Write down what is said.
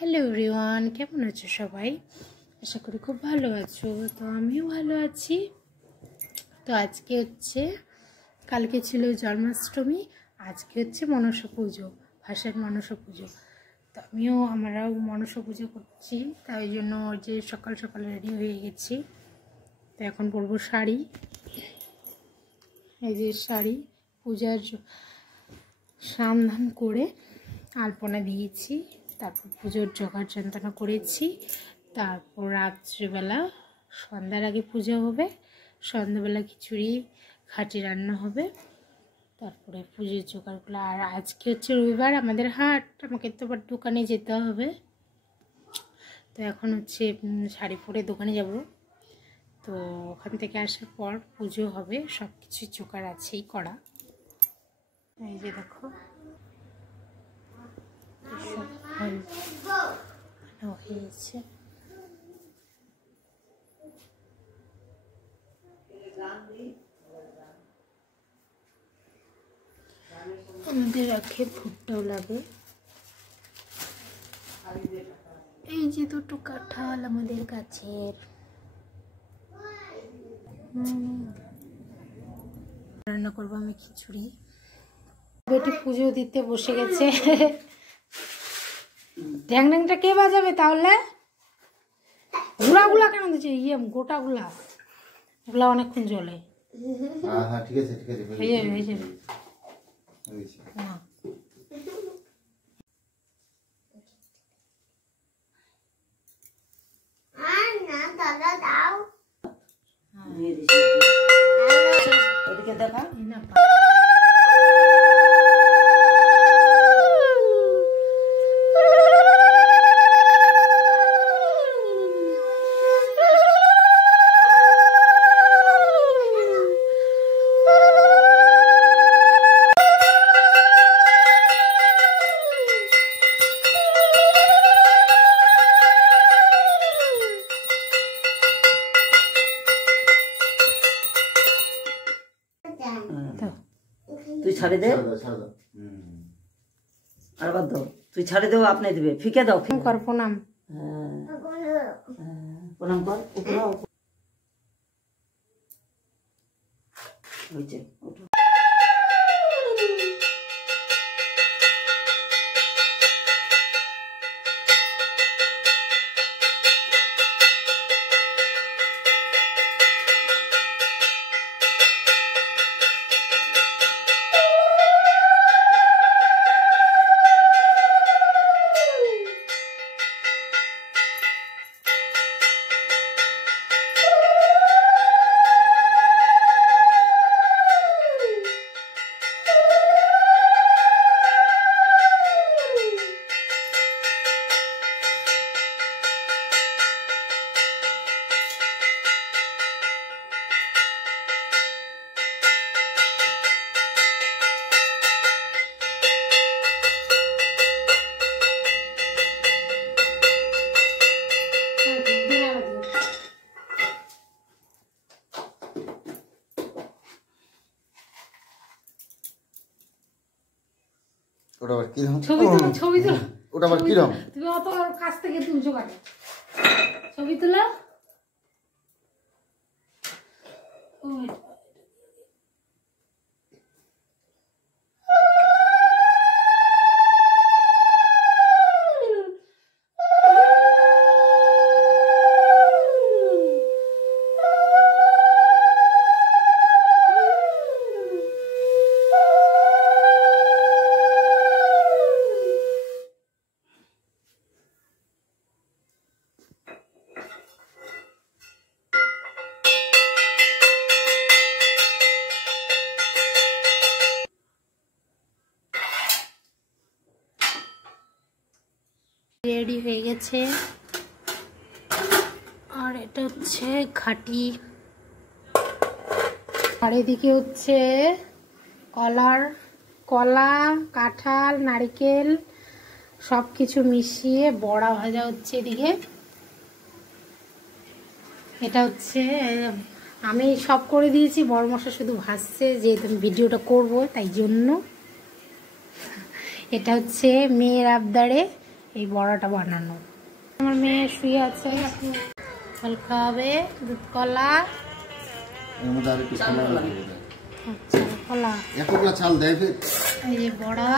Hello everyone, কেমন আছো সবাই? আশা করি খুব ভালো আছো। তো আমিও ভালো আছি। তো আজকে হচ্ছে, কালকে ছিল জন্মাষ্টমী, আজকে হচ্ছে মনসা পুজো, ভাষার মনসা পুজো। তো আমরাও মনসা পুজো করছি, তাই জন্য যে সকাল সকাল রেডি হয়ে গেছি। তো এখন পরবো শাড়ি, এই যে শাড়ি, পূজার স্নান ধান করে আলপনা দিয়েছি, তারপর পুজোর জোগাড় যন্ত্রণা করেছি। তারপর রাত্রিবেলা সন্ধ্যার আগে পুজো হবে, সন্ধ্যাবেলা খিচুড়ি ঘাটি রান্না হবে, তারপরে পুজোর জোগাড়গুলো। আর আজকে হচ্ছে রবিবার, আমাদের হাট, আমাকে তো আবার দোকানে যেতে হবে। তো এখন হচ্ছে শাড়ি পরে দোকানে যাব। তো ওখান থেকে আসার পর পুজো হবে, সব কিছু জোগাড় আছেই করা। এই যে দেখো হয়েছে। আমাদের রাখে ভুট্টাও লাগে। এই যে দুটো কাঁঠাল আমাদের গাছের। রান্না করবো আমি খিচুড়ি। বেটি পুজো দিতে বসে গেছে। ঢ্যাংটা কে বাজাবে তাহলে? গুড়াগুলা কেন দিচ্ছে? গোটাগুলা ওগুলা অনেকক্ষণ জ্বলে। ঠিক আছে হয়ে যাবে। দেখা তুই ছাড়ে দে আর বাদ দাও, তুই ছাড়ে দেও, আপনি দিবে ফিকে দাও। কর প্রণাম। প্রণাম কর, উপরে হয়েছে। ওটা আবার কি রকম? ছবি তোলো। ওটা আবার কি রকম? তুমি অত কাছ থেকে তুলছো কেন? ছবি তোলা। রেডি হয়ে গেছে। আর এটা হচ্ছে ঘাটি, আর এদিকে হচ্ছে কলা, কাঁঠাল, নারকেল সব কিছু মিশিয়ে বড়া ভাজা হচ্ছে এদিকে। এটা হচ্ছে আমি সব করে দিয়েছি, বড় মশা শুধু ভাজছে, যেহেতু আমি ভিডিওটা করব তাই জন্য। এটা হচ্ছে মেয়ের আবদারে এই বড়াটা বানানো। আমার মেয়ে শুয়ে আছে, ফল খাওয়াবে, দুধ কলা। এর মধ্যে আর একটু কলা লাগবে। আচ্ছা কলা, এতগুলা চাল দেয় ফের? এই যে বড়া